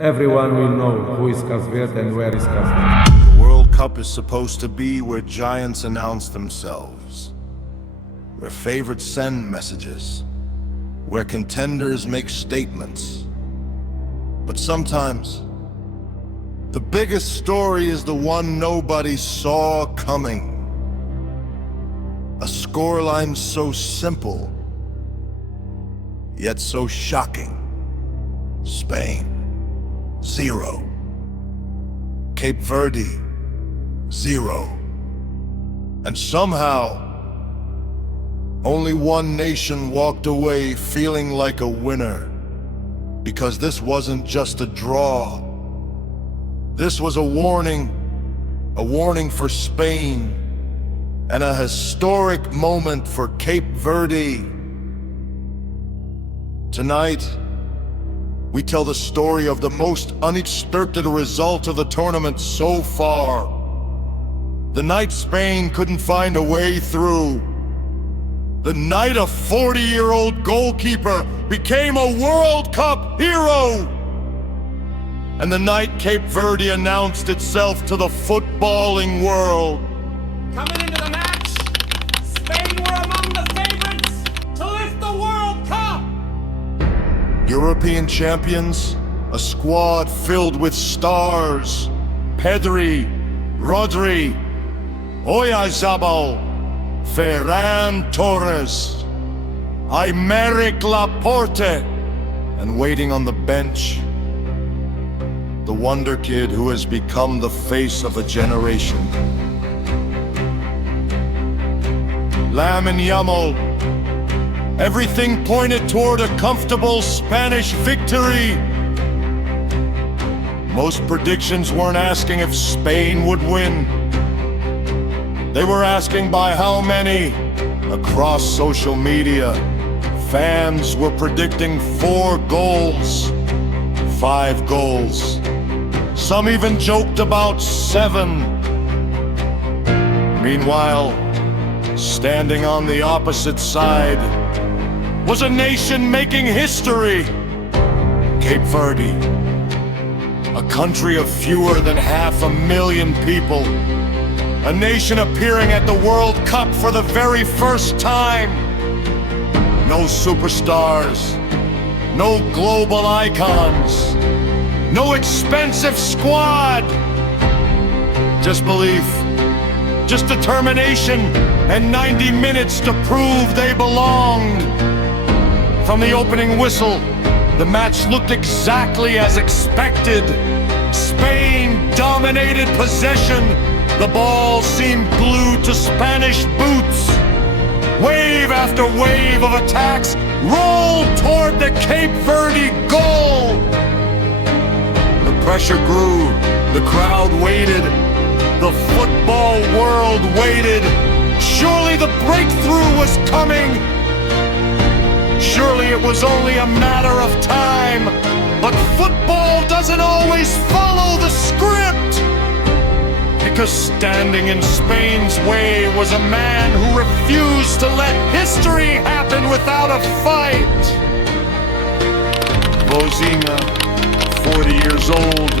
Everyone will know who is Verde and where is Verde. The World Cup is supposed to be where giants announce themselves, where favorites send messages, where contenders make statements. But sometimes, the biggest story is the one nobody saw coming. A scoreline so simple, yet so shocking. Spain, 0. Cape Verde, 0. And somehow, only one nation walked away feeling like a winner. Because this wasn't just a draw. This was a warning for Spain, and a historic moment for Cape Verde. Tonight, we tell the story of the most unexpected result of the tournament so far. The night Spain couldn't find a way through. The night a 40-year-old goalkeeper became a World Cup hero. And the night Cape Verde announced itself to the footballing world. Coming into the match, Spain were among the favorites to lift the World Cup. European champions, a squad filled with stars. Pedri, Rodri, Oyarzabal, Ferran Torres, Aymeric Laporte, and waiting on the bench, the wonder kid who has become the face of a generation. Lamine Yamal. Everything pointed toward a comfortable Spanish victory. Most predictions weren't asking if Spain would win. They were asking by how many. Across social media, fans were predicting 4 goals, 5 goals. Some even joked about 7. Meanwhile, standing on the opposite side was a nation making history. Cape Verde, a country of fewer than 500,000 people. A nation appearing at the World Cup for the very first time. No superstars, no global icons, no expensive squad. Just belief, just determination, and 90 minutes to prove they belonged. From the opening whistle, the match looked exactly as expected. Spain dominated possession. The ball seemed glued to Spanish boots. Wave after wave of attacks rolled toward the Cape Verde goal. The pressure grew, the crowd waited, the football world waited. Surely the breakthrough was coming. Surely it was only a matter of time. But football doesn't always follow the script. Because standing in Spain's way was a man who refused to let history happen without a fight. Vozinha, 40 years old,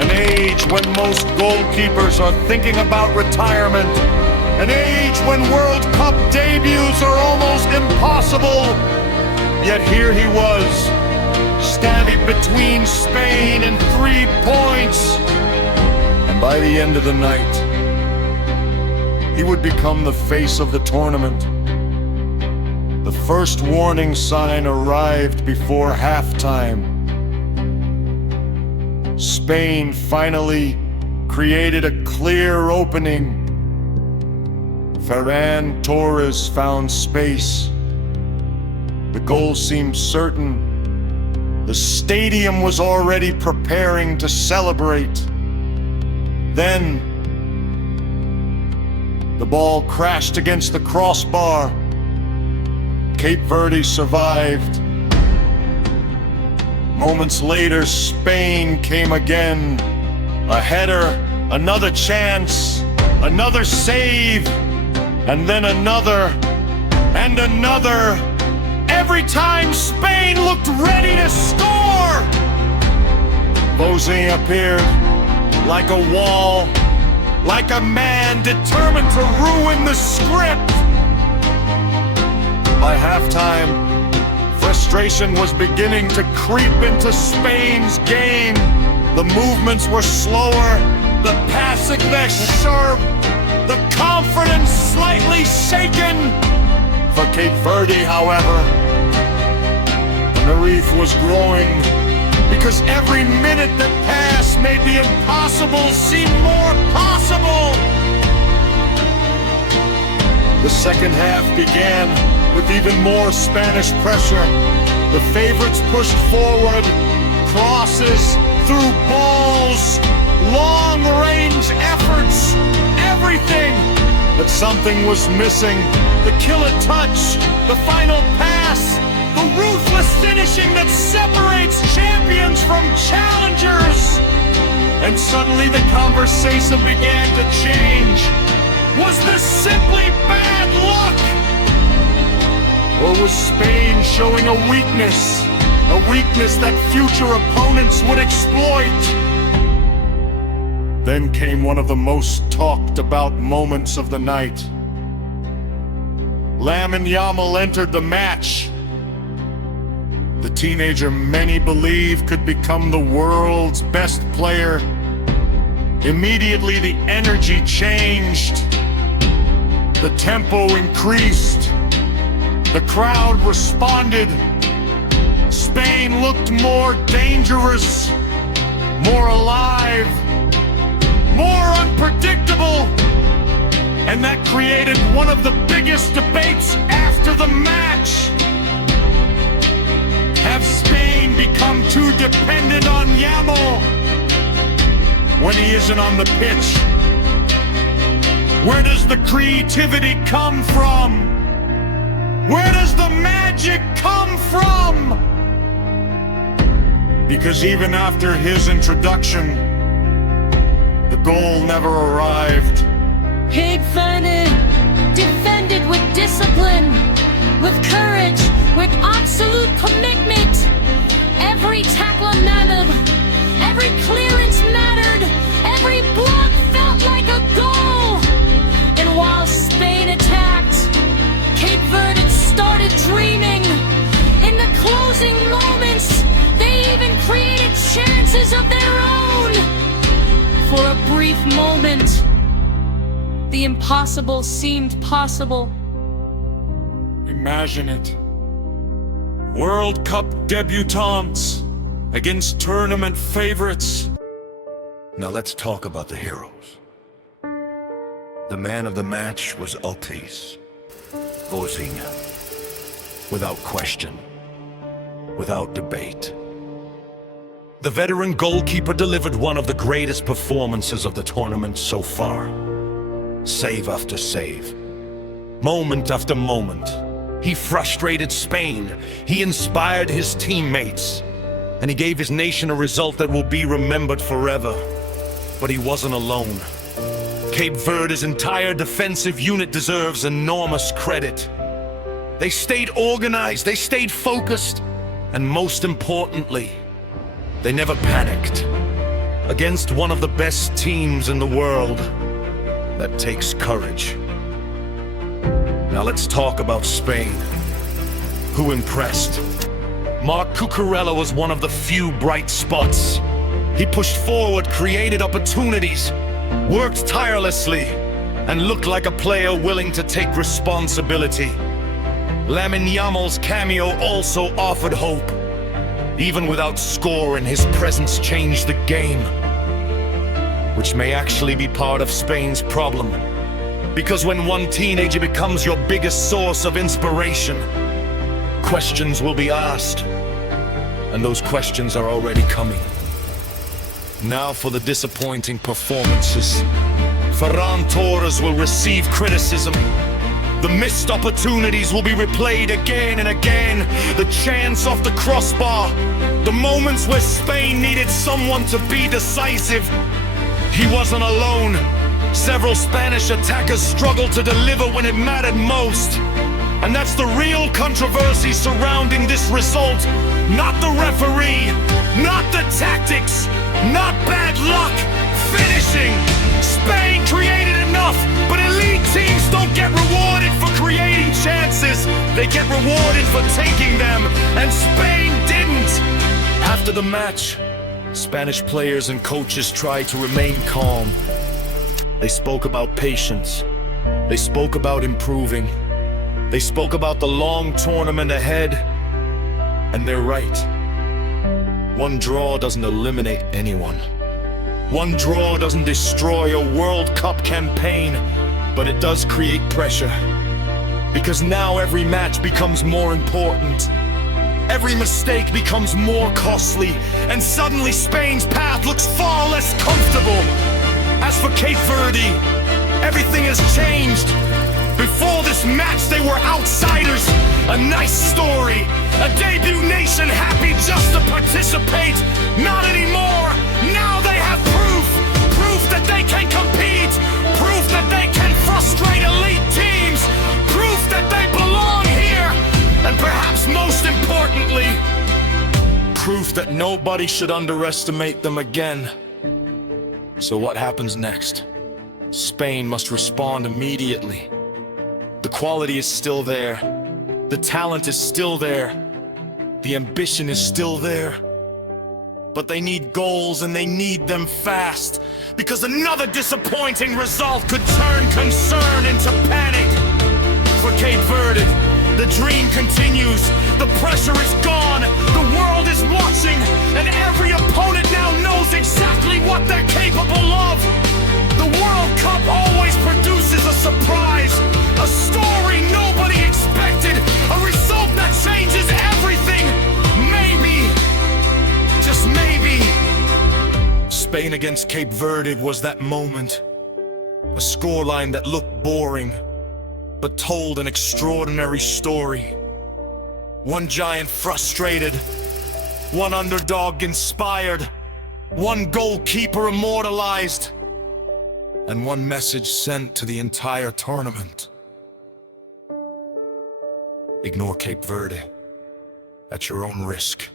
an age when most goalkeepers are thinking about retirement, an age when World Cup debuts are almost impossible. Yet here he was, standing between Spain and 3 points. And by the end of the night, he would become the face of the tournament. The first warning sign arrived before halftime. Spain finally created a clear opening. Ferran Torres found space. The goal seemed certain. The stadium was already preparing to celebrate. Then, the ball crashed against the crossbar. Cape Verde survived. Moments later, Spain came again. A header, another chance, another save, and then another, and another. Every time Spain looked ready to score, Vozinha appeared like a wall, like a man determined to ruin the script. By halftime, frustration was beginning to creep into Spain's game. The movements were slower, the passing less sharp, the confidence slightly shaken. For Cape Verde, however, the reef was growing, because every minute that passed made the impossible seem more possible. The second half began with even more Spanish pressure. The favorites pushed forward, crosses, through balls, long-range efforts, everything. But something was missing. The killer touch, the final pass, the ruthless finishing that separates champions from challengers. And suddenly the conversation began to change. Was this simply bad luck? Or was Spain showing a weakness that future opponents would exploit? Then came one of the most talked about moments of the night. Lamine Yamal entered the match. The teenager many believe could become the world's best player. Immediately the energy changed. The tempo increased. The crowd responded. Spain looked more dangerous, more alive, more unpredictable. And that created one of the biggest debates after the match. Have Spain become too dependent on Yamal when he isn't on the pitch? Where does the creativity come from? Where does the magic come from? Because even after his introduction, the goal never arrived. Cape Verde defended with discipline, with courage, with absolute commitment. Every tackle mattered, every clearance mattered, every block felt like a goal. And while Spain attacked, Cape Verde started dreaming. In the closing moments, they even created chances of their own. For a brief moment, the impossible seemed possible. Imagine it. World Cup debutants against tournament favorites. Now let's talk about the heroes. The man of the match was Altice, Vozinha. Without question, without debate. The veteran goalkeeper delivered one of the greatest performances of the tournament so far. Save after save, moment after moment. He frustrated Spain, he inspired his teammates, and he gave his nation a result that will be remembered forever. But he wasn't alone. Cape Verde's entire defensive unit deserves enormous credit. They stayed organized, they stayed focused, and most importantly, they never panicked. Against one of the best teams in the world, that takes courage. Now let's talk about Spain. Who impressed? Marc Cucurella was one of the few bright spots. He pushed forward, created opportunities, worked tirelessly, and looked like a player willing to take responsibility. Lamine Yamal's cameo also offered hope. Even without scoring, his presence changed the game, which may actually be part of Spain's problem. Because when one teenager becomes your biggest source of inspiration, questions will be asked, and those questions are already coming. Now for the disappointing performances. Ferran Torres will receive criticism. The missed opportunities will be replayed again and again. The chance off the crossbar. The moments where Spain needed someone to be decisive. He wasn't alone. Several Spanish attackers struggled to deliver when it mattered most. And that's the real controversy surrounding this result. Not the referee, not the tactics, not rewarded for taking them, and Spain didn't. After the match, Spanish players and coaches tried to remain calm. They spoke about patience. They spoke about improving. They spoke about the long tournament ahead. And they're right. One draw doesn't eliminate anyone. One draw doesn't destroy a World Cup campaign, but it does create pressure. Because now every match becomes more important. Every mistake becomes more costly, and suddenly Spain's path looks far less comfortable. As for Cape Verde, everything has changed. Before this match, they were outsiders. A nice story. A debut nation happy just to participate. Not anymore. Now they have proof. Proof that they can compete. Proof that they can frustrate elite teams. Proof that they belong here. And perhaps most importantly, proof that nobody should underestimate them again. So what happens next? Spain must respond immediately. The quality is still there. The talent is still there. The ambition is still there. But they need goals, and they need them fast. Because another disappointing result could turn concern into panic. For Cape Verde, the dream continues. The pressure is gone. The world is watching. And every opponent now knows exactly what they're capable of. The World Cup always produces a surprise. A story nobody expected. A result that changes everything. Maybe, just maybe, Spain against Cape Verde was that moment. A scoreline that looked boring, but told an extraordinary story. One giant frustrated, one underdog inspired, one goalkeeper immortalized, and one message sent to the entire tournament. Ignore Cape Verde at your own risk.